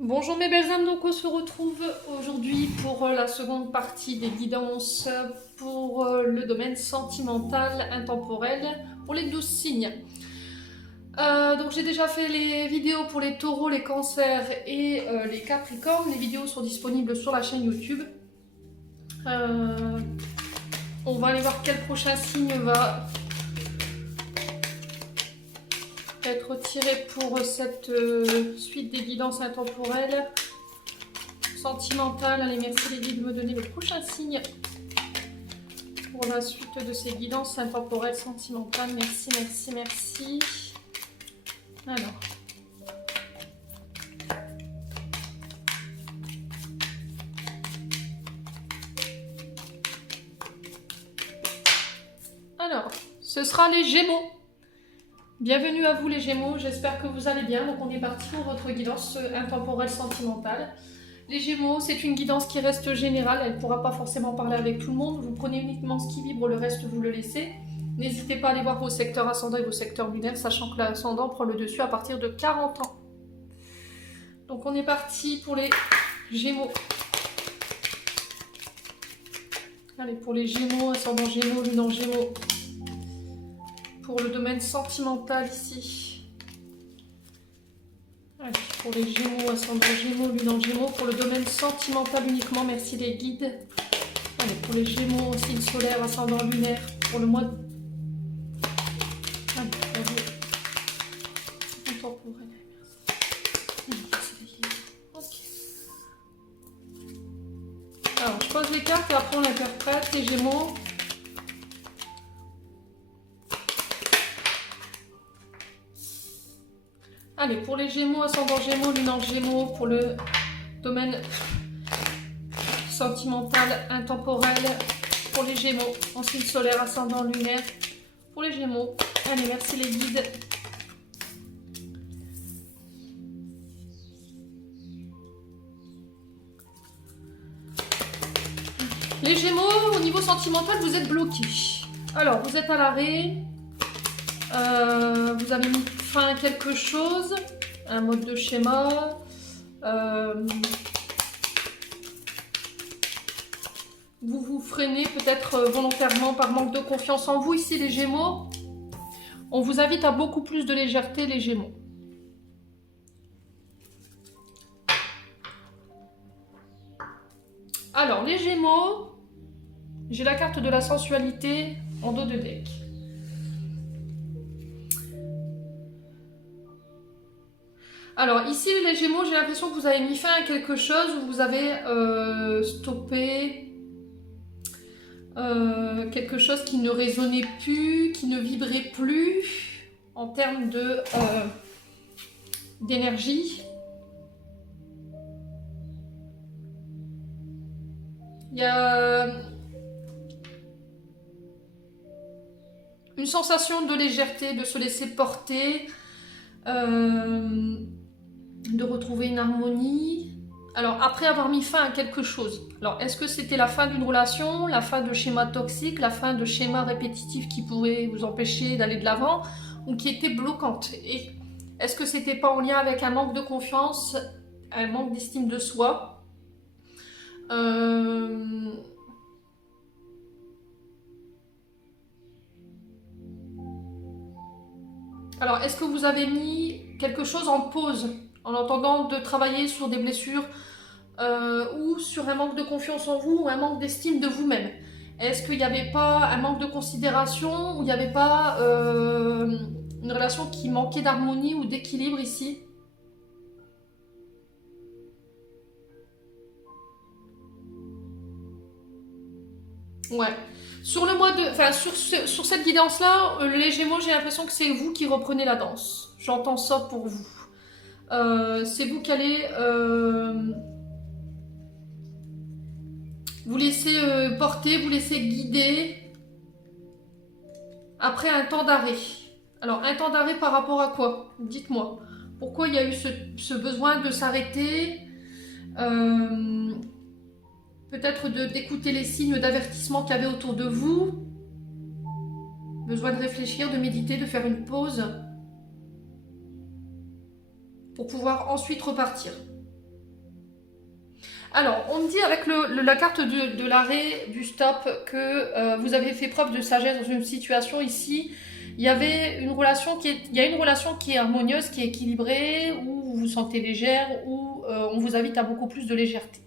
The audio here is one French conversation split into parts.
Bonjour mes belles âmes, donc on se retrouve aujourd'hui pour la seconde partie des guidances pour le domaine sentimental intemporel pour les 12 signes. Donc j'ai déjà fait les vidéos pour les taureaux, les cancers et les capricornes. Les vidéos sont disponibles sur la chaîne YouTube. On va aller voir quel prochain signe va être tiré pour cette suite des guidances intemporelles sentimentales. Allez, merci les guides de me donner le prochain signe pour la suite de ces guidances intemporelles sentimentales. Merci, merci, merci. Alors. Alors, ce sera les Gémeaux. Bienvenue à vous les Gémeaux, j'espère que vous allez bien. Donc on est parti pour votre guidance intemporelle sentimentale. Les Gémeaux, c'est une guidance qui reste générale, elle ne pourra pas forcément parler avec tout le monde. Vous prenez uniquement ce qui vibre, le reste vous le laissez. N'hésitez pas à aller voir vos secteurs ascendants et vos secteurs lunaires, sachant que l'ascendant prend le dessus à partir de 40 ans. Donc on est parti pour les Gémeaux. Allez, pour les Gémeaux, ascendant Gémeaux, lune en Gémeaux. Pour le domaine sentimental ici. Allez, pour les Gémeaux, ascendant Gémeaux, lune en Gémeaux. Pour le domaine sentimental uniquement, merci les guides. Allez, pour les Gémeaux, signe solaire, ascendant lunaire. Pour le mois de... Allez, pour vous. Intemporel, merci les guides. Ok. Alors, je pose les cartes et après on l'interprète. Les Gémeaux. Allez, pour les Gémeaux, ascendant Gémeaux, lune en Gémeaux, pour le domaine sentimental, intemporel, pour les Gémeaux, en signe solaire, ascendant lunaire, pour les Gémeaux. Allez, merci les guides. Les Gémeaux, au niveau sentimental, vous êtes bloqués. Alors, vous êtes à l'arrêt. Vous avez mis fin à quelque chose, un mode de schéma. Vous vous freinez peut-être volontairement par manque de confiance en vous. Ici, les Gémeaux, on vous invite à beaucoup plus de légèreté, les Gémeaux. Alors, les Gémeaux, j'ai la carte de la sensualité en dos de deck. Alors ici les Gémeaux, j'ai l'impression que vous avez mis fin à quelque chose, ou vous avez stoppé quelque chose qui ne résonnait plus, qui ne vibrait plus en termes d'énergie. Il y a une sensation de légèreté, de se laisser porter, de retrouver une harmonie. Alors, après avoir mis fin à quelque chose, alors est-ce que c'était la fin d'une relation, la fin de schémas toxiques, la fin de schémas répétitifs qui pourraient vous empêcher d'aller de l'avant, ou qui étaient bloquantes? Et est-ce que c'était pas en lien avec un manque de confiance, un manque d'estime de soi? Alors, est-ce que vous avez mis quelque chose en pause en entendant de travailler sur des blessures ou sur un manque de confiance en vous ou un manque d'estime de vous-même? Est-ce qu'il n'y avait pas un manque de considération ou il n'y avait pas une relation qui manquait d'harmonie ou d'équilibre ici? Ouais. Sur le mois de, enfin sur cette guidance-là, les Gémeaux, j'ai l'impression que c'est vous qui reprenez la danse. J'entends ça pour vous. C'est vous qui allez vous laisser porter, vous laisser guider après un temps d'arrêt. Alors, un temps d'arrêt par rapport à quoi? Dites-moi. Pourquoi il y a eu ce besoin de s'arrêter? Peut-être d'écouter les signes d'avertissement qu'il y avait autour de vous. Besoin de réfléchir, de méditer, de faire une pause pour pouvoir ensuite repartir. Alors, on me dit avec la carte de l'arrêt, du stop, que vous avez fait preuve de sagesse dans une situation ici. Il y avait une relation il y a une relation qui est harmonieuse, qui est équilibrée, où vous vous sentez légère, où on vous invite à beaucoup plus de légèreté.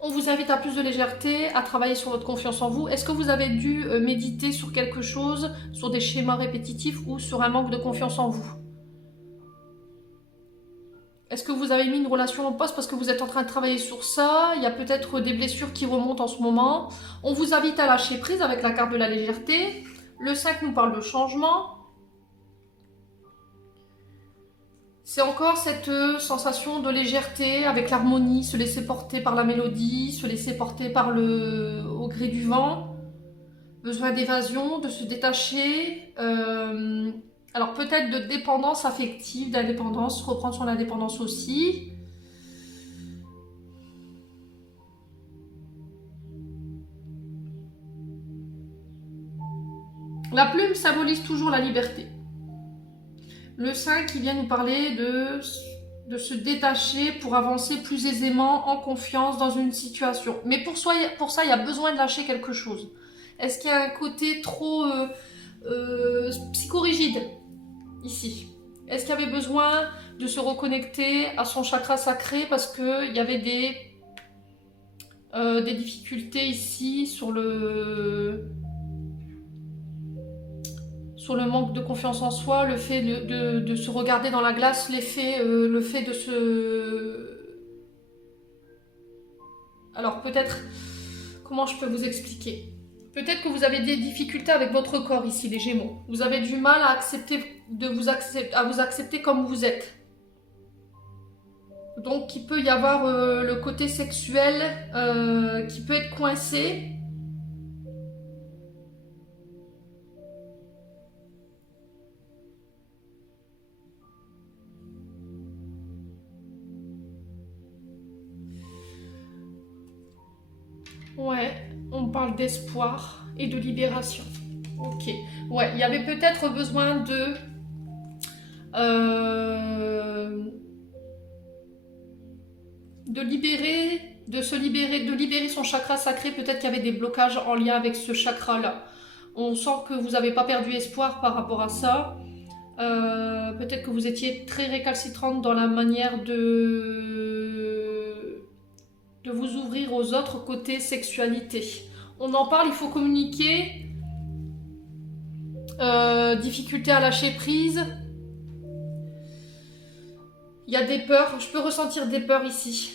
On vous invite à plus de légèreté, à travailler sur votre confiance en vous. Est-ce que vous avez dû méditer sur quelque chose, sur des schémas répétitifs ou sur un manque de confiance en vous? Est-ce que vous avez mis une relation en pause parce que vous êtes en train de travailler sur ça? Il y a peut-être des blessures qui remontent en ce moment. On vous invite à lâcher prise avec la carte de la légèreté. Le 5 nous parle de changement. C'est encore cette sensation de légèreté avec l'harmonie, se laisser porter par la mélodie, se laisser porter par au gré du vent. Besoin d'évasion, de se détacher. Alors peut-être de dépendance affective, d'indépendance, reprendre son indépendance aussi. La plume symbolise toujours la liberté. Le 5 qui vient nous parler de se détacher pour avancer plus aisément, en confiance dans une situation. Mais pour ça, il y a besoin de lâcher quelque chose. Est-ce qu'il y a un côté trop psychorigide ici? Est-ce qu'il y avait besoin de se reconnecter à son chakra sacré parce qu'il y avait des difficultés ici sur le manque de confiance en soi, le fait de se regarder dans la glace, le fait de se... Alors peut-être, comment je peux vous expliquer? Peut-être que vous avez des difficultés avec votre corps ici, les Gémeaux. Vous avez du mal à vous accepter comme vous êtes. Donc il peut y avoir le côté sexuel qui peut être coincé. Ouais, on parle d'espoir et de libération. Ok. Ouais, il y avait peut-être besoin de libérer son chakra sacré. Peut-être qu'il y avait des blocages en lien avec ce chakra-là. On sent que vous n'avez pas perdu espoir par rapport à ça. Peut-être que vous étiez très récalcitrante dans la manière de vous ouvrir aux autres côté sexualité. On en parle, il faut communiquer. Difficulté à lâcher prise. Il y a des peurs, je peux ressentir des peurs ici.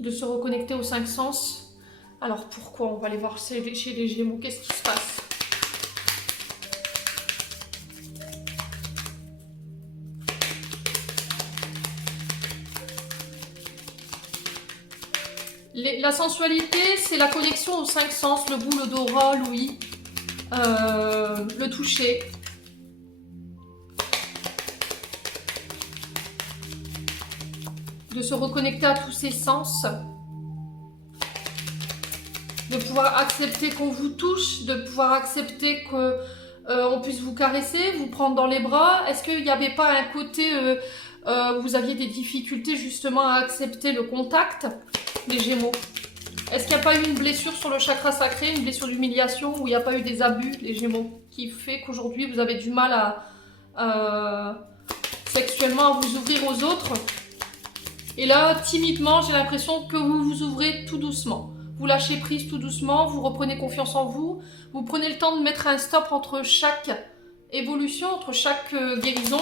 De se reconnecter aux 5 sens. Alors pourquoi? On va aller voir chez les Gémeaux, qu'est-ce qui se passe? La sensualité, c'est la connexion aux 5 sens, le goût, l'odorat, l'ouïe, le toucher. De se reconnecter à tous ces sens. De pouvoir accepter qu'on vous touche, de pouvoir accepter qu'on puisse vous caresser, vous prendre dans les bras. Est-ce qu'il n'y avait pas un côté où vous aviez des difficultés justement à accepter le contact, les Gémeaux? Est-ce qu'il n'y a pas eu une blessure sur le chakra sacré, une blessure d'humiliation, où il n'y a pas eu des abus, les Gémeaux, qui fait qu'aujourd'hui vous avez du mal sexuellement à vous ouvrir aux autres? Et là, timidement, j'ai l'impression que vous vous ouvrez tout doucement. Vous lâchez prise tout doucement, vous reprenez confiance en vous, vous prenez le temps de mettre un stop entre chaque évolution, entre chaque guérison.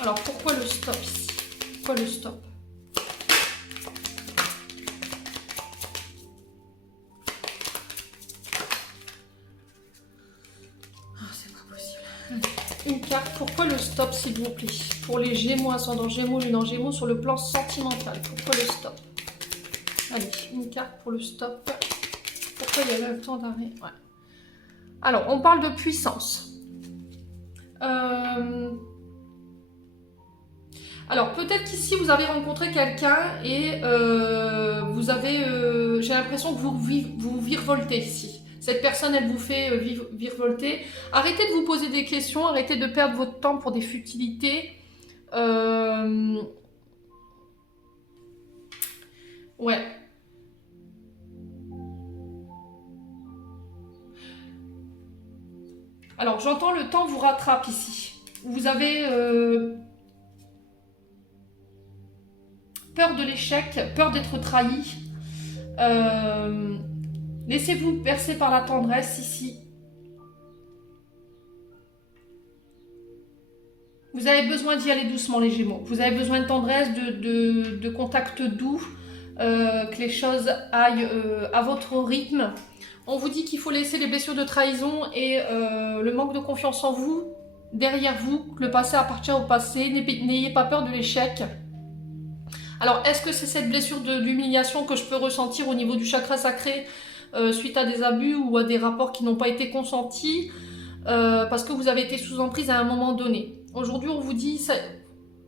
Alors pourquoi le stop ici? Pourquoi le stop? C'est pas possible. Une carte, pourquoi le stop s'il vous plaît? Pour les Gémeaux, ascendant Gémeaux, lune en Gémeaux, sur le plan sentimental, pourquoi le stop? Allez, une carte pour le stop. Pourquoi il y a le temps d'arrêt? Ouais. Alors, on parle de puissance. Alors, peut-être qu'ici, vous avez rencontré quelqu'un et vous avez... j'ai l'impression que vous virevoltez ici. Cette personne, elle vous fait virevolter. Arrêtez de vous poser des questions, arrêtez de perdre votre temps pour des futilités. Ouais. Alors, j'entends le temps vous rattrape ici. Vous avez peur de l'échec, peur d'être trahi. Laissez-vous bercer par la tendresse ici. Vous avez besoin d'y aller doucement, les Gémeaux. Vous avez besoin de tendresse, de contact doux, que les choses aillent à votre rythme. On vous dit qu'il faut laisser les blessures de trahison et le manque de confiance en vous derrière vous, que le passé appartient au passé. N'ayez pas peur de l'échec. Alors, est-ce que c'est cette blessure d'humiliation que je peux ressentir au niveau du chakra sacré suite à des abus ou à des rapports qui n'ont pas été consentis parce que vous avez été sous emprise à un moment donné? Aujourd'hui, on vous dit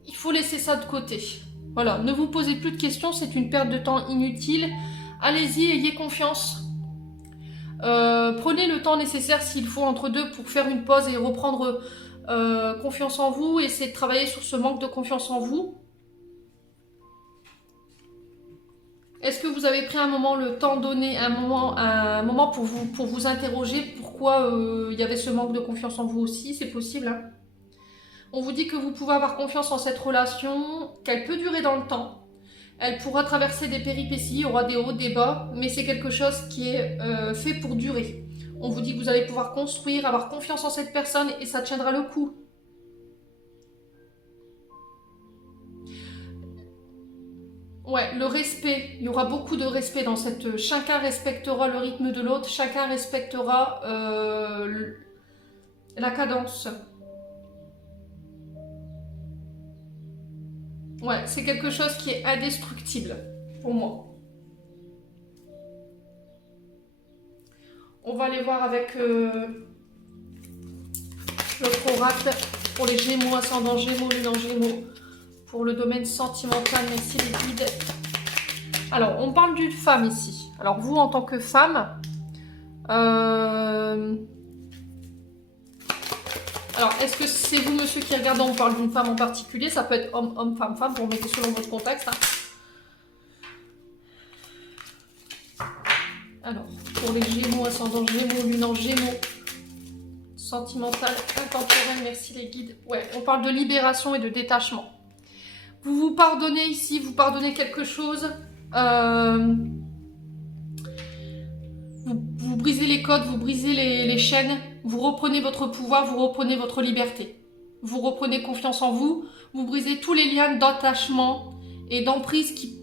il faut laisser ça de côté. Voilà, ne vous posez plus de questions, c'est une perte de temps inutile. Allez-y, ayez confiance. Prenez le temps nécessaire s'il faut entre deux pour faire une pause et reprendre confiance en vous. Essayez de travailler sur ce manque de confiance en vous. Est-ce que vous avez pris un moment, le temps donné, un moment pour vous interroger pourquoi il y avait ce manque de confiance en vous aussi? C'est possible, hein. On vous dit que vous pouvez avoir confiance en cette relation, qu'elle peut durer dans le temps. Elle pourra traverser des péripéties, il y aura des hauts, des bas, mais c'est quelque chose qui est fait pour durer. On vous dit que vous allez pouvoir construire, avoir confiance en cette personne et ça tiendra le coup. Ouais, le respect, il y aura beaucoup de respect dans cette... Chacun respectera le rythme de l'autre, chacun respectera la cadence. Ouais, c'est quelque chose qui est indestructible pour moi. On va aller voir avec notre oracle pour les Gémeaux, ascendant Gémeaux, lune en Gémeaux, pour le domaine sentimental. Merci les guides. Alors, on parle d'une femme ici. Alors, vous, en tant que femme, alors, est-ce que c'est vous, monsieur, qui regardez, on parle d'une femme en particulier? Ça peut être homme, homme, femme, femme, vous mettez selon votre contexte. Hein. Alors, pour les Gémeaux, ascendant Gémeaux, lune en Gémeaux, sentimental, intemporel, merci les guides. Ouais, on parle de libération et de détachement. Vous vous pardonnez ici, vous pardonnez quelque chose. Vous brisez les codes, vous brisez les chaînes, vous reprenez votre pouvoir, vous reprenez votre liberté. Vous reprenez confiance en vous, vous brisez tous les liens d'attachement et d'emprise qui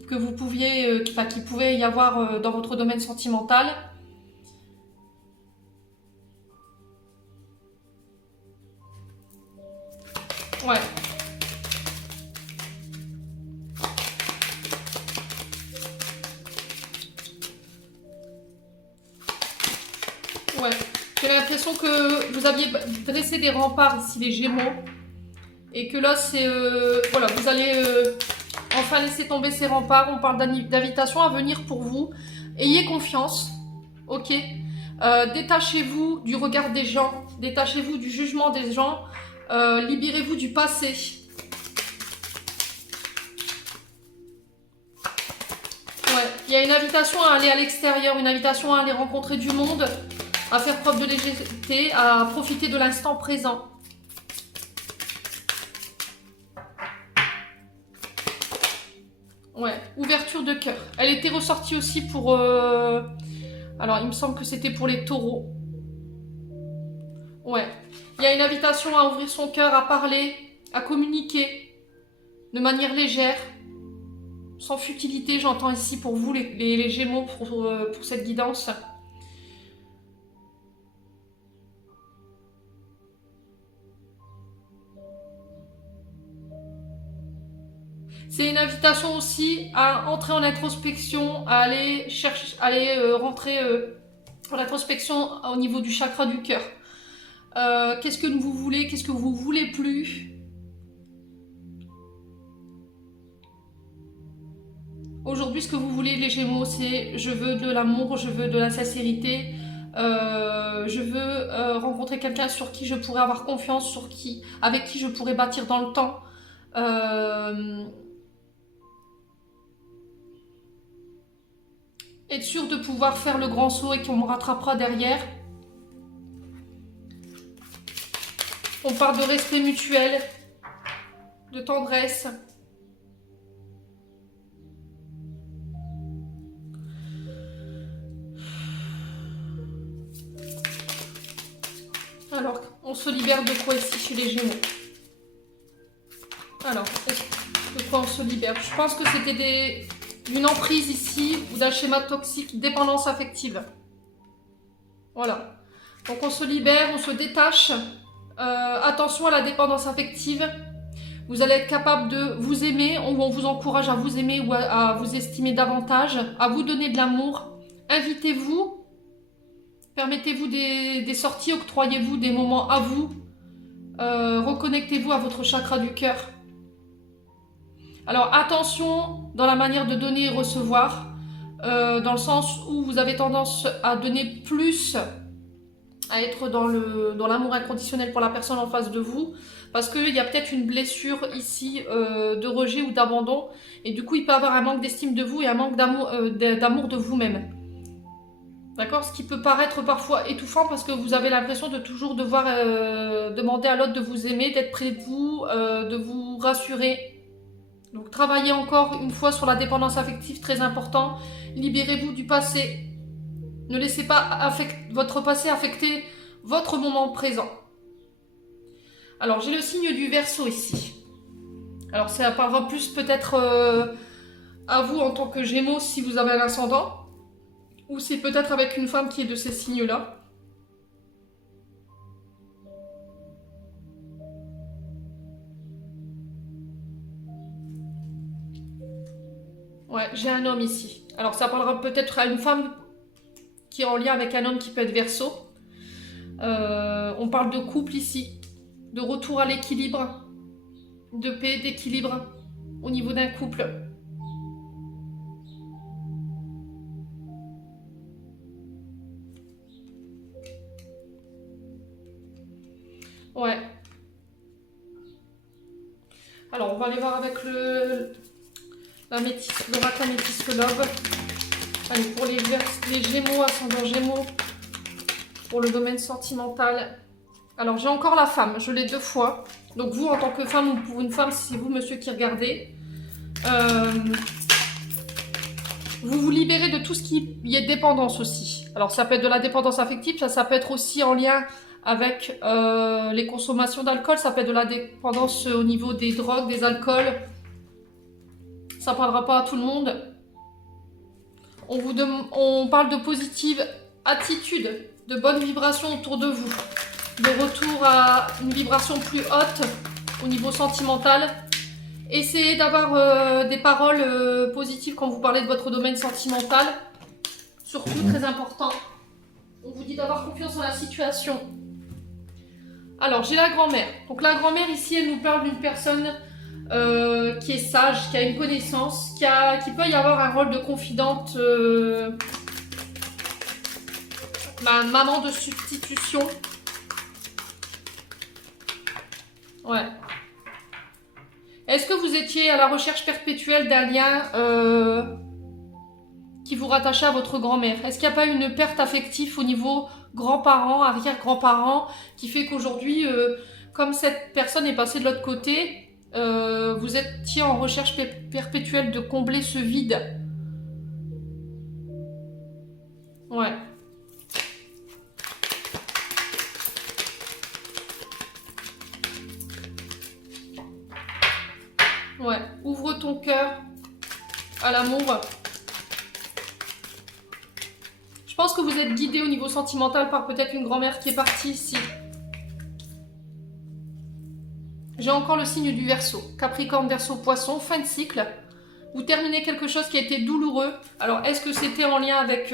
pouvait y avoir dans votre domaine sentimental. Ouais. Ouais. J'ai l'impression que vous aviez dressé des remparts ici, les Gémeaux. Et que là, c'est... voilà, vous allez enfin laisser tomber ces remparts. On parle d'invitation à venir pour vous. Ayez confiance. Ok. Détachez-vous du regard des gens. Détachez-vous du jugement des gens. Libérez-vous du passé. Ouais, il y a une invitation à aller à l'extérieur, une invitation à aller rencontrer du monde, à faire preuve de légèreté, à profiter de l'instant présent. Ouais, ouverture de cœur. Elle était ressortie aussi pour... Alors, il me semble que c'était pour les taureaux. Ouais. Il y a une invitation à ouvrir son cœur, à parler, à communiquer de manière légère, sans futilité, j'entends ici pour vous les Gémeaux, pour cette guidance. C'est une invitation aussi à entrer en introspection, à aller chercher, rentrer en introspection au niveau du chakra du cœur. Qu'est-ce que vous voulez, qu'est-ce que vous voulez plus? Aujourd'hui, ce que vous voulez, les Gémeaux, c'est je veux de l'amour, je veux de la sincérité, Je veux rencontrer quelqu'un sur qui je pourrais avoir confiance, avec qui je pourrais bâtir dans le temps. Être sûr de pouvoir faire le grand saut et qu'on me rattrapera derrière. On parle de respect mutuel, de tendresse. Alors, on se libère de quoi ici chez les Gémeaux? Alors, de quoi on se libère? Je pense que c'était d'une emprise ici ou d'un schéma toxique, dépendance affective. Voilà. Donc on se libère, on se détache. Attention à la dépendance affective. Vous allez être capable de vous aimer, on vous encourage à vous aimer ou à vous estimer davantage, à vous donner de l'amour. Invitez-vous, permettez-vous des sorties, octroyez-vous des moments à vous. Reconnectez-vous à votre chakra du cœur. Alors attention dans la manière de donner et recevoir, dans le sens où vous avez tendance à donner plus, à être dans l'amour inconditionnel pour la personne en face de vous, parce qu'il y a peut-être une blessure ici de rejet ou d'abandon, et du coup il peut y avoir un manque d'estime de vous et un manque d'amour de vous-même. D'accord? Ce qui peut paraître parfois étouffant parce que vous avez l'impression de toujours devoir demander à l'autre de vous aimer, d'être près de vous, de vous rassurer. Donc travaillez encore une fois sur la dépendance affective, très important. Libérez-vous du passé. Ne laissez pas votre passé affecter votre moment présent. Alors j'ai le signe du Verseau ici. Alors ça parlera plus peut-être à vous en tant que Gémeaux si vous avez un ascendant. Ou c'est peut-être avec une femme qui est de ces signes-là. Ouais, j'ai un homme ici. Alors ça parlera peut-être à une femme qui est en lien avec un homme qui peut être Verseau. On parle de couple ici, de retour à l'équilibre, de paix, d'équilibre au niveau d'un couple. Ouais. Alors on va aller voir avec l'oracle améthyste l'aube. Allez, pour les Gémeaux, ascendant Gémeaux, pour le domaine sentimental. Alors, j'ai encore la femme, je l'ai 2 fois. Donc, vous, en tant que femme ou pour une femme, si c'est vous, monsieur, qui regardez, vous vous libérez de tout ce qui y est dépendance aussi. Alors, ça peut être de la dépendance affective, ça peut être aussi en lien avec les consommations d'alcool, ça peut être de la dépendance au niveau des drogues, des alcools. Ça ne parlera pas à tout le monde. On parle de positive attitude, de bonnes vibrations autour de vous, de retour à une vibration plus haute au niveau sentimental. Essayez d'avoir des paroles positives quand vous parlez de votre domaine sentimental, surtout très important. On vous dit d'avoir confiance en la situation. Alors j'ai la grand-mère. Donc la grand-mère ici, elle nous parle d'une personne qui est sage, qui a une connaissance, qui peut y avoir un rôle de confidente, maman de substitution. Ouais. Est-ce que vous étiez à la recherche perpétuelle d'un lien qui vous rattachait à votre grand-mère? Est-ce qu'il n'y a pas une perte affective au niveau grands-parents, arrière-grands-parents, qui fait qu'aujourd'hui, comme cette personne est passée de l'autre côté, vous étiez en recherche perpétuelle de combler ce vide? Ouais. Ouais. Ouvre ton cœur à l'amour. Je pense que vous êtes guidé au niveau sentimental par peut-être une grand-mère qui est partie ici. J'ai encore le signe du Verseau. Capricorne, Verseau, Poisson, fin de cycle. Vous terminez quelque chose qui a été douloureux. Alors, est-ce que c'était en lien avec,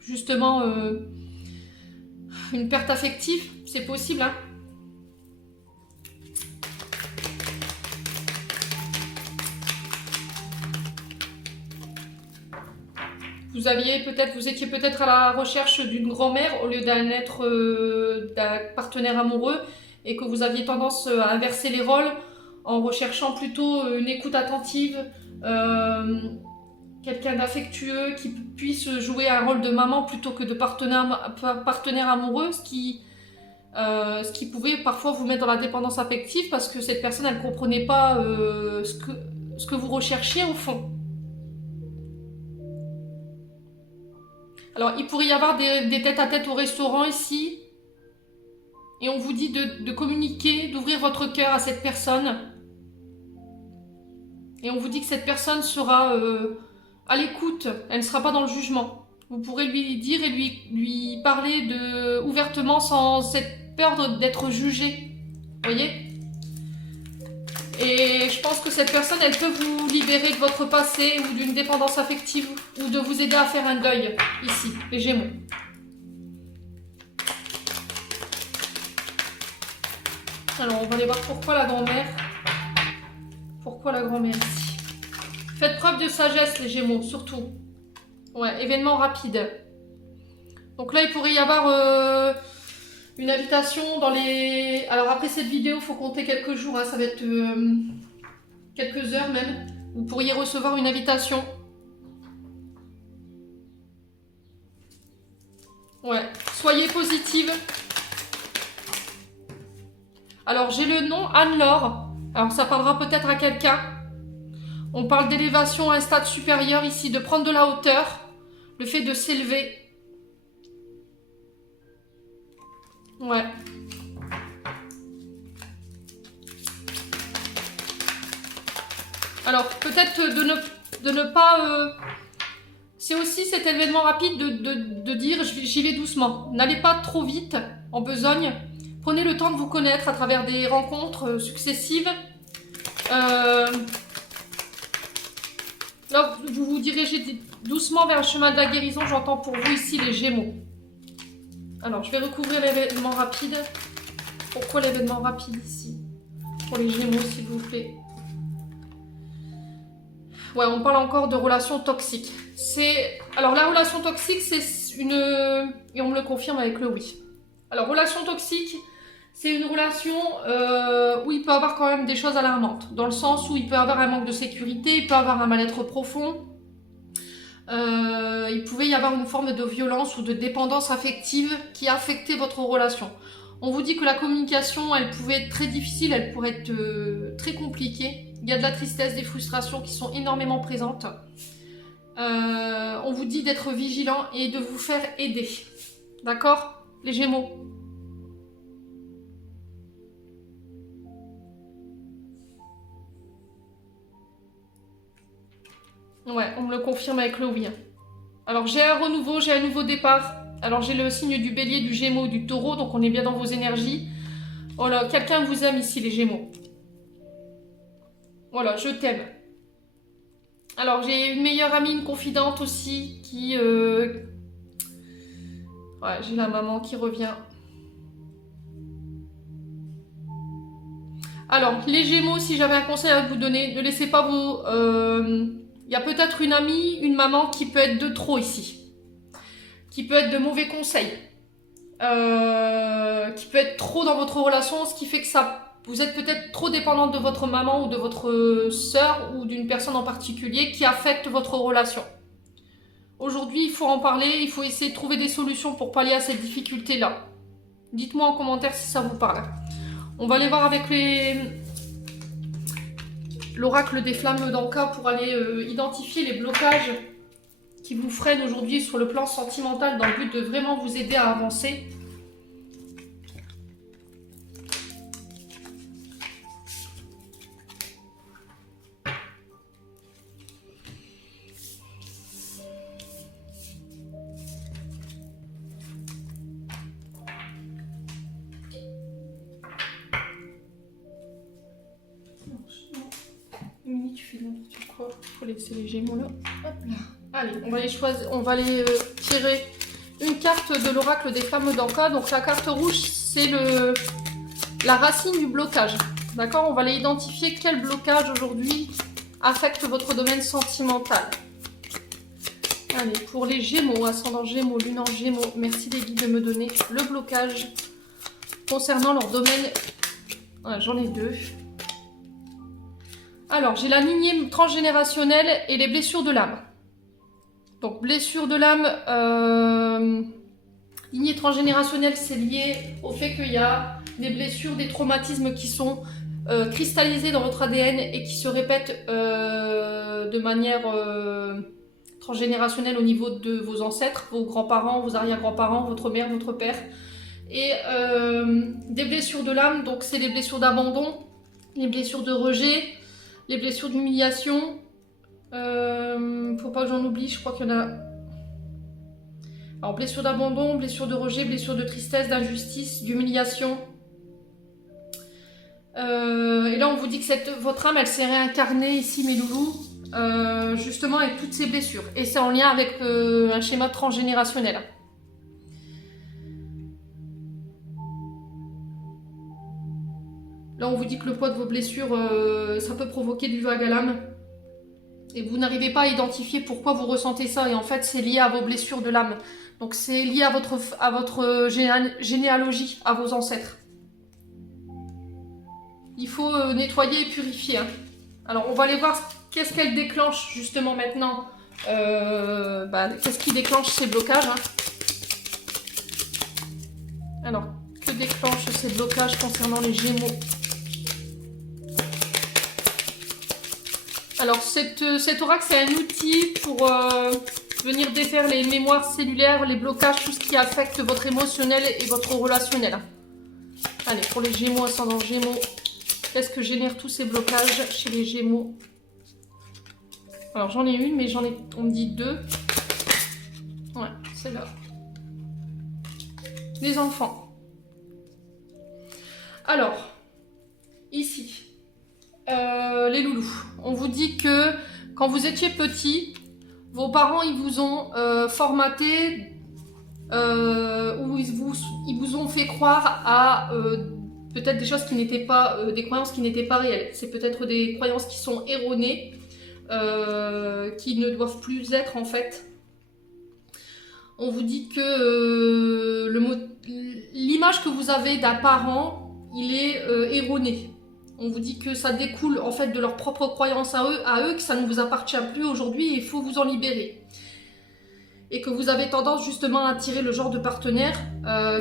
justement, une perte affective? C'est possible, hein? vous étiez peut-être à la recherche d'une grand-mère au lieu d'un partenaire amoureux et que vous aviez tendance à inverser les rôles en recherchant plutôt une écoute attentive, quelqu'un d'affectueux qui puisse jouer un rôle de maman plutôt que de partenaire amoureux, ce qui pouvait parfois vous mettre dans la dépendance affective parce que cette personne elle ne comprenait pas ce que vous recherchiez au fond. Alors il pourrait y avoir des tête-à-tête au restaurant ici et on vous dit de communiquer, d'ouvrir votre cœur à cette personne et on vous dit que cette personne sera à l'écoute, elle ne sera pas dans le jugement. Vous pourrez lui dire et lui parler ouvertement sans cette peur d'être jugé. Vous voyez? Et je pense que cette personne, elle peut vous libérer de votre passé ou d'une dépendance affective ou de vous aider à faire un deuil, ici, les Gémeaux. Alors, on va aller voir pourquoi la grand-mère. Pourquoi la grand-mère ici? Faites preuve de sagesse, les Gémeaux, surtout. Ouais, événement rapide. Donc là, il pourrait y avoir une invitation dans les... Alors après cette vidéo, il faut compter quelques jours, hein, ça va être quelques heures même. Vous pourriez recevoir une invitation. Ouais, soyez positive. Alors j'ai le nom Anne-Laure. Alors ça parlera peut-être à quelqu'un. On parle d'élévation à un stade supérieur ici, de prendre de la hauteur. Le fait de s'élever. Ouais. Alors, peut-être de ne pas... c'est aussi cet événement rapide de dire j'y vais doucement. N'allez pas trop vite, en besogne. Prenez le temps de vous connaître à travers des rencontres successives. Là, vous vous dirigez doucement vers le chemin de la guérison. J'entends pour vous ici les Gémeaux. Alors, je vais recouvrir l'événement rapide. Pourquoi l'événement rapide ici? Pour les Gémeaux, s'il vous plaît. Ouais, on parle encore de relations toxiques. Alors, la relation toxique, c'est une... Et on me le confirme avec le oui. Alors, relation toxique, c'est une relation où il peut y avoir quand même des choses alarmantes. Dans le sens où il peut y avoir un manque de sécurité, il peut y avoir un mal-être profond. Il pouvait y avoir une forme de violence ou de dépendance affective qui affectait votre relation. On vous dit que la communication, elle pouvait être très difficile, elle pourrait être très compliquée. Il y a de la tristesse, des frustrations qui sont énormément présentes. On vous dit d'être vigilant et de vous faire aider. D'accord, les Gémeaux? Ouais, on me le confirme avec le oui. Alors j'ai un renouveau, j'ai un nouveau départ. Alors j'ai le signe du Bélier, du Gémeaux, du Taureau, donc on est bien dans vos énergies. Voilà, quelqu'un vous aime ici, les Gémeaux. Voilà, je t'aime. Alors j'ai une meilleure amie, une confidente aussi, qui... Ouais, j'ai la maman qui revient. Alors, les Gémeaux, si j'avais un conseil à vous donner, ne laissez pas vos... Il y a peut-être une amie, une maman qui peut être de trop ici. Qui peut être de mauvais conseils. Qui peut être trop dans votre relation, ce qui fait que vous êtes peut-être trop dépendante de votre maman ou de votre sœur ou d'une personne en particulier qui affecte votre relation. Aujourd'hui, il faut en parler, il faut essayer de trouver des solutions pour pallier à cette difficulté-là. Dites-moi en commentaire si ça vous parle. On va aller voir avec l'oracle des flammes d'Anka pour aller identifier les blocages qui vous freinent aujourd'hui sur le plan sentimental dans le but de vraiment vous aider à avancer. Il faut laisser les Gémeaux là. Hop là. Allez, on va aller tirer une carte de l'oracle des flammes d'Anka. Donc la carte rouge, c'est la racine du blocage. D'accord? On va aller identifier quel blocage aujourd'hui affecte votre domaine sentimental. Allez, pour les Gémeaux, ascendant Gémeaux, lune en Gémeaux, merci les guides de me donner le blocage concernant leur domaine. Ouais, j'en ai deux. Alors, j'ai la lignée transgénérationnelle et les blessures de l'âme. Donc, blessures de l'âme, lignée transgénérationnelle, c'est lié au fait qu'il y a des blessures, des traumatismes qui sont cristallisés dans votre ADN et qui se répètent de manière transgénérationnelle au niveau de vos ancêtres, vos grands-parents, vos arrière-grands-parents, votre mère, votre père. Et des blessures de l'âme, donc c'est les blessures d'abandon, les blessures de rejet, les blessures d'humiliation. Faut pas que j'en oublie, je crois qu'il y en a. Alors, blessures d'abandon, blessures de rejet, blessures de tristesse, d'injustice, d'humiliation. Et là, on vous dit que votre âme, elle s'est réincarnée ici, mes loulous, justement avec toutes ces blessures. Et c'est en lien avec un schéma transgénérationnel. Là, on vous dit que le poids de vos blessures, ça peut provoquer du vague à l'âme. Et vous n'arrivez pas à identifier pourquoi vous ressentez ça. Et en fait, c'est lié à vos blessures de l'âme. Donc, c'est lié à votre généalogie, à vos ancêtres. Il faut nettoyer et purifier. Hein. Alors, on va aller voir qu'est-ce qu'elle déclenche, justement, maintenant. Qu'est-ce qui déclenche ces blocages, hein. Alors, que déclenche ces blocages concernant les Gémeaux? Alors, cet oracle, c'est un outil pour venir défaire les mémoires cellulaires, les blocages, tout ce qui affecte votre émotionnel et votre relationnel. Allez, pour les Gémeaux, ascendant Gémeaux, qu'est-ce que génère tous ces blocages chez les Gémeaux? Alors, j'en ai une, mais on me dit deux. Ouais, c'est là. Les enfants. Alors, ici, les loulous. On vous dit que quand vous étiez petit, vos parents, ils vous ont formaté ou ils vous ont fait croire à peut-être des choses qui n'étaient pas, des croyances qui n'étaient pas réelles. C'est peut-être des croyances qui sont erronées, qui ne doivent plus être en fait. On vous dit que l'image que vous avez d'un parent, il est erroné. On vous dit que ça découle en fait de leurs propres croyances à eux, que ça ne vous appartient plus aujourd'hui et il faut vous en libérer. Et que vous avez tendance justement à attirer le genre de partenaire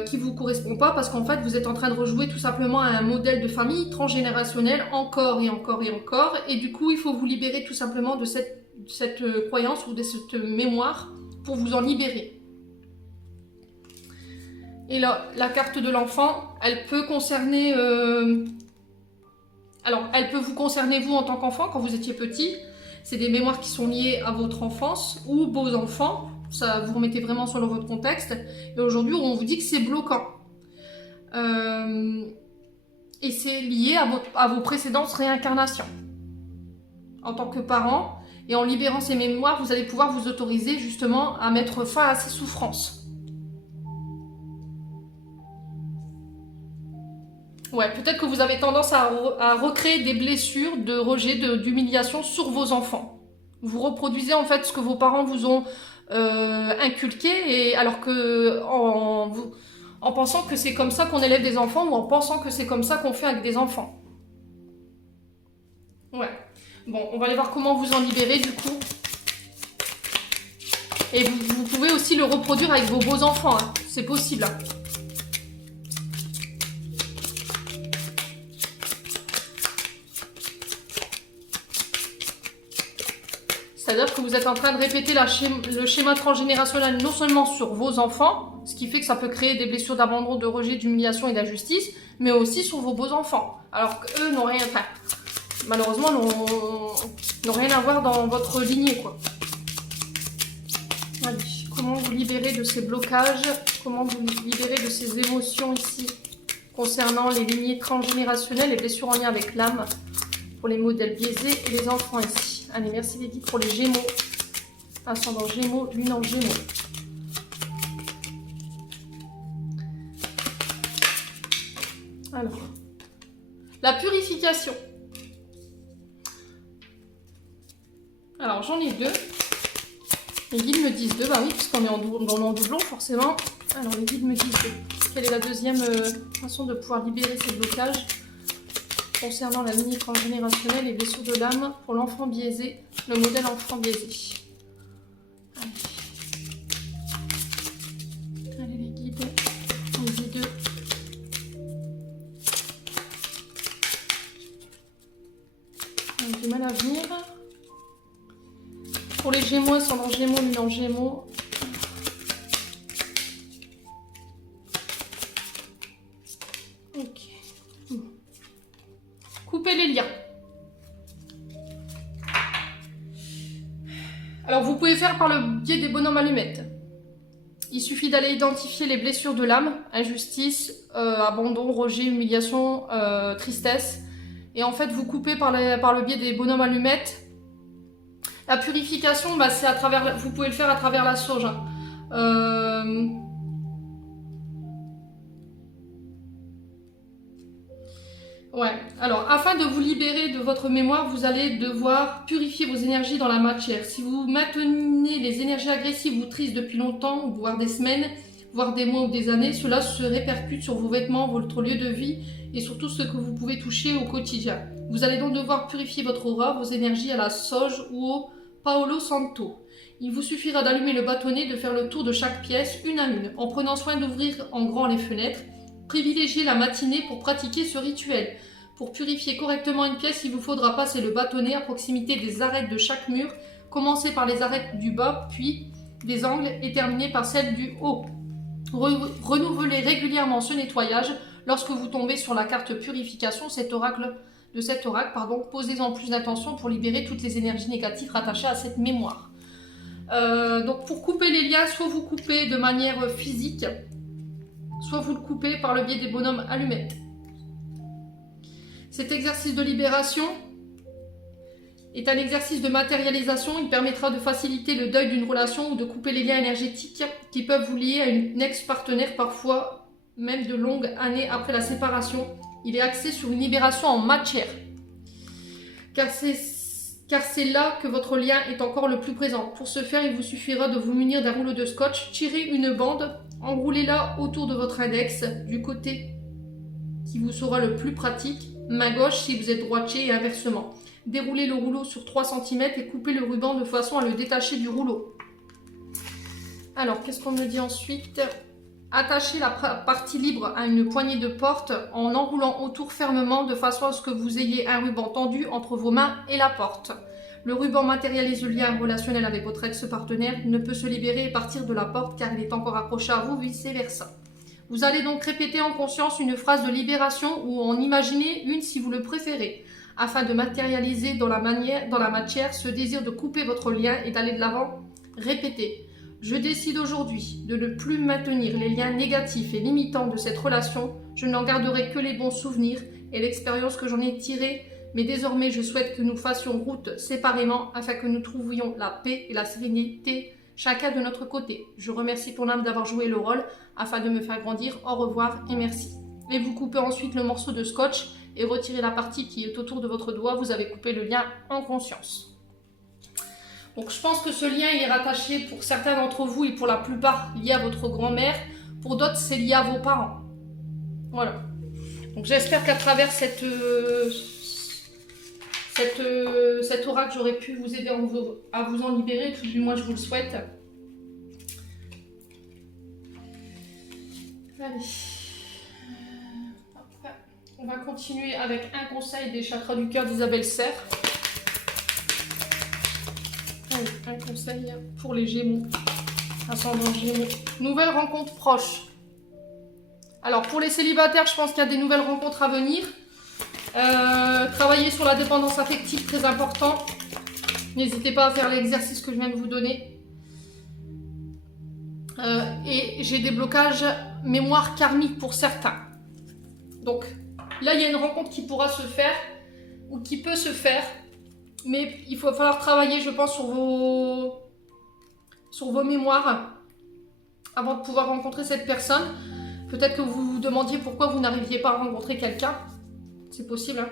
qui ne vous correspond pas parce qu'en fait vous êtes en train de rejouer tout simplement à un modèle de famille transgénérationnel encore et encore et encore. Et du coup il faut vous libérer tout simplement de cette croyance ou de cette mémoire pour vous en libérer. Et là, la carte de l'enfant, elle peut concerner... Alors, elle peut vous concerner vous en tant qu'enfant quand vous étiez petit. C'est des mémoires qui sont liées à votre enfance ou vos enfants. Ça, vous remettez vraiment selon votre contexte. Et aujourd'hui, on vous dit que c'est bloquant. Et c'est lié à vos précédentes réincarnations. En tant que parent, et en libérant ces mémoires, vous allez pouvoir vous autoriser justement à mettre fin à ces souffrances. Ouais, peut-être que vous avez tendance à recréer des blessures de rejet, d'humiliation sur vos enfants. Vous reproduisez en fait ce que vos parents vous ont inculqué, et alors que en pensant que c'est comme ça qu'on élève des enfants ou en pensant que c'est comme ça qu'on fait avec des enfants. Ouais. Bon, on va aller voir comment vous en libérer du coup. Et vous pouvez aussi le reproduire avec vos beaux enfants, hein. C'est possible. Hein. C'est-à-dire que vous êtes en train de répéter le schéma transgénérationnel non seulement sur vos enfants, ce qui fait que ça peut créer des blessures d'abandon, de rejet, d'humiliation et d'injustice, mais aussi sur vos beaux-enfants. Alors qu'eux n'ont rien, enfin, malheureusement, n'ont rien à voir dans votre lignée, quoi. Allez, comment vous libérer de ces blocages? Comment vous libérer de ces émotions ici, concernant les lignées transgénérationnelles, les blessures en lien avec l'âme, pour les modèles biaisés et les enfants ici. Allez, merci les guides pour les Gémeaux. Ascendant Gémeaux, lune en Gémeaux. Alors, la purification. Alors, j'en ai deux. Les guides me disent deux, bah oui, puisqu'on est en doublon, forcément. Alors les guides me disent deux. Quelle est la deuxième façon de pouvoir libérer ces blocages concernant la lignée transgénérationnelle et blessures de l'âme pour l'enfant biaisé, le modèle enfant biaisé? Allez les guides, les deux. On a du mal à venir. Pour les Gémeaux, ascendant Gémeaux, lune en Gémeaux. Ok. Coupez les liens. Alors vous pouvez faire par le biais des bonhommes allumettes. Il suffit d'aller identifier les blessures de l'âme, injustice, abandon, rejet, humiliation, tristesse. Et en fait, vous coupez par le biais des bonhommes allumettes. La purification, bah, c'est à travers, vous pouvez le faire à travers la sauge. Ouais, alors afin de vous libérer de votre mémoire, vous allez devoir purifier vos énergies dans la matière. Si vous maintenez les énergies agressives ou tristes depuis longtemps, voire des semaines, voire des mois ou des années, cela se répercute sur vos vêtements, votre lieu de vie et sur tout ce que vous pouvez toucher au quotidien. Vous allez donc devoir purifier votre aura, vos énergies à la sauge ou au Paolo Santo. Il vous suffira d'allumer le bâtonnet, de faire le tour de chaque pièce, une à une, en prenant soin d'ouvrir en grand les fenêtres. Privilégiez la matinée pour pratiquer ce rituel. Pour purifier correctement une pièce, il vous faudra passer le bâtonnet à proximité des arêtes de chaque mur, commencer par les arêtes du bas, puis des angles et terminer par celles du haut. Renouvelez régulièrement ce nettoyage. Lorsque vous tombez sur la carte purification, cet oracle, posez-en plus d'attention pour libérer toutes les énergies négatives rattachées à cette mémoire. Donc pour couper les liens, soit vous coupez de manière physique, soit vous le coupez par le biais des bonhommes allumettes. Cet exercice de libération est un exercice de matérialisation. Il permettra de faciliter le deuil d'une relation ou de couper les liens énergétiques qui peuvent vous lier à une ex-partenaire, parfois même de longues années après la séparation. Il est axé sur une libération en matière, car c'est là que votre lien est encore le plus présent. Pour ce faire, il vous suffira de vous munir d'un rouleau de scotch, tirer une bande, enroulez-la autour de votre index, du côté qui vous sera le plus pratique, main gauche si vous êtes droitier et inversement. Déroulez le rouleau sur 3 cm et coupez le ruban de façon à le détacher du rouleau. Alors, qu'est-ce qu'on me dit ensuite? Attachez la partie libre à une poignée de porte en enroulant autour fermement de façon à ce que vous ayez un ruban tendu entre vos mains et la porte. Le ruban matérialise le lien relationnel avec votre ex-partenaire, ne peut se libérer et partir de la porte car il est encore accroché à vous, vice-versa. Vous allez donc répéter en conscience une phrase de libération ou en imaginer une si vous le préférez, afin de matérialiser dans la matière ce désir de couper votre lien et d'aller de l'avant. Répétez. Je décide aujourd'hui de ne plus maintenir les liens négatifs et limitants de cette relation. Je n'en garderai que les bons souvenirs et l'expérience que j'en ai tirée. Mais désormais, je souhaite que nous fassions route séparément afin que nous trouvions la paix et la sérénité, chacun de notre côté. Je remercie ton âme d'avoir joué le rôle afin de me faire grandir. Au revoir et merci. Et vous coupez ensuite le morceau de scotch et retirez la partie qui est autour de votre doigt. Vous avez coupé le lien en conscience. Donc je pense que ce lien il est rattaché pour certains d'entre vous et pour la plupart lié à votre grand-mère. Pour d'autres, c'est lié à vos parents. Voilà. Donc j'espère qu'à travers cet oracle, j'aurais pu vous aider à vous en libérer. Tout du moins, je vous le souhaite. Allez. On va continuer avec un conseil des chakras du cœur d'Isabelle Serre. Allez, un conseil pour les Gémeaux. Ascendant Gémeaux. Nouvelle rencontre proche. Alors, pour les célibataires, je pense qu'il y a des nouvelles rencontres à venir. Travailler sur la dépendance affective, très important. N'hésitez pas à faire l'exercice que je viens de vous donner. Et j'ai des blocages mémoire karmique pour certains. Donc, là, il y a une rencontre qui pourra se faire ou qui peut se faire. Mais il va falloir travailler, je pense, sur vos mémoires avant de pouvoir rencontrer cette personne. Peut-être que vous vous demandiez pourquoi vous n'arriviez pas à rencontrer quelqu'un. C'est possible. Hein.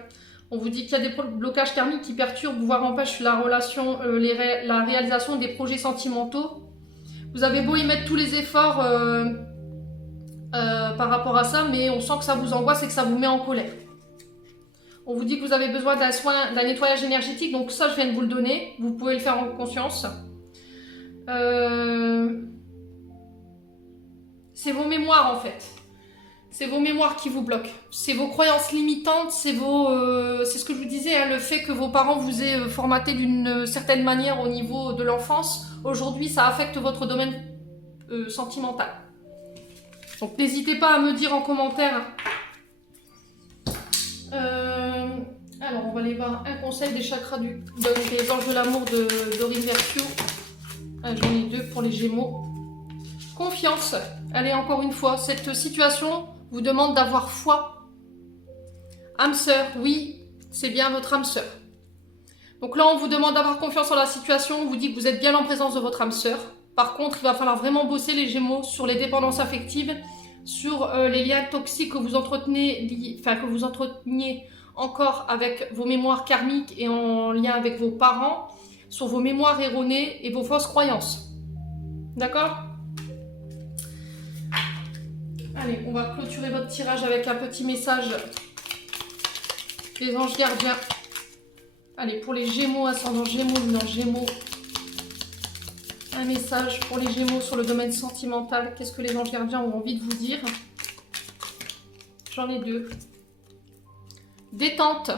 On vous dit qu'il y a des blocages karmiques qui perturbent, voire empêchent la relation, la réalisation des projets sentimentaux. Vous avez beau y mettre tous les efforts par rapport à ça, mais on sent que ça vous angoisse et que ça vous met en colère. On vous dit que vous avez besoin d'un soin, d'un nettoyage énergétique, donc ça je viens de vous le donner, vous pouvez le faire en conscience. C'est vos mémoires en fait, c'est vos mémoires qui vous bloquent, c'est vos croyances limitantes, c'est ce que je vous disais, hein, le fait que vos parents vous aient formaté d'une certaine manière au niveau de l'enfance, aujourd'hui ça affecte votre domaine sentimental. Donc n'hésitez pas à me dire en commentaire. Alors on va aller voir un conseil des chakras des anges de l'amour de Dorine Virtue. J'en ai 2 pour les Gémeaux. Confiance. Allez, encore une fois, cette situation vous demande d'avoir foi. Âme sœur, oui, c'est bien votre âme sœur. Donc là, on vous demande d'avoir confiance en la situation. On vous dit que vous êtes bien en présence de votre âme sœur. Par contre, il va falloir vraiment bosser les Gémeaux sur les dépendances affectives, sur les liens toxiques que vous entreteniez encore avec vos mémoires karmiques et en lien avec vos parents, sur vos mémoires erronées et vos fausses croyances. D'accord ? Allez, on va clôturer votre tirage avec un petit message des anges gardiens. Allez, pour les Gémeaux, ascendant Gémeaux, luminant Gémeaux, un message pour les Gémeaux sur le domaine sentimental. Qu'est-ce que les anges gardiens ont envie de vous dire? J'en ai 2. Détente.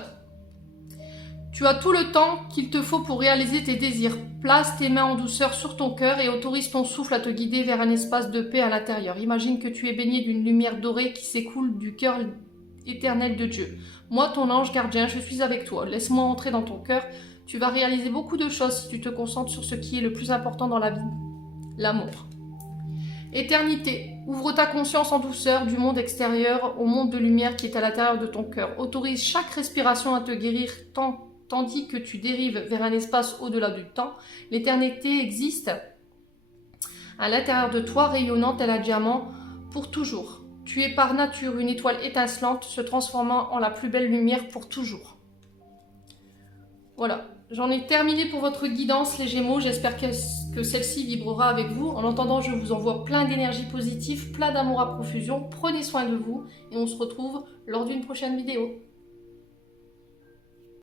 Tu as tout le temps qu'il te faut pour réaliser tes désirs. Place tes mains en douceur sur ton cœur et autorise ton souffle à te guider vers un espace de paix à l'intérieur. Imagine que tu es baigné d'une lumière dorée qui s'écoule du cœur éternel de Dieu. Moi, ton ange gardien, je suis avec toi. Laisse-moi entrer dans ton cœur. Tu vas réaliser beaucoup de choses si tu te concentres sur ce qui est le plus important dans la vie, l'amour. Éternité. Ouvre ta conscience en douceur du monde extérieur au monde de lumière qui est à l'intérieur de ton cœur. Autorise chaque respiration à te guérir tandis que tu dérives vers un espace au-delà du temps. L'éternité existe à l'intérieur de toi, rayonnant tel un diamant pour toujours. Tu es par nature une étoile étincelante se transformant en la plus belle lumière pour toujours. Voilà, j'en ai terminé pour votre guidance les Gémeaux, j'espère que celle-ci vibrera avec vous. En attendant, je vous envoie plein d'énergie positive, plein d'amour à profusion, prenez soin de vous et on se retrouve lors d'une prochaine vidéo.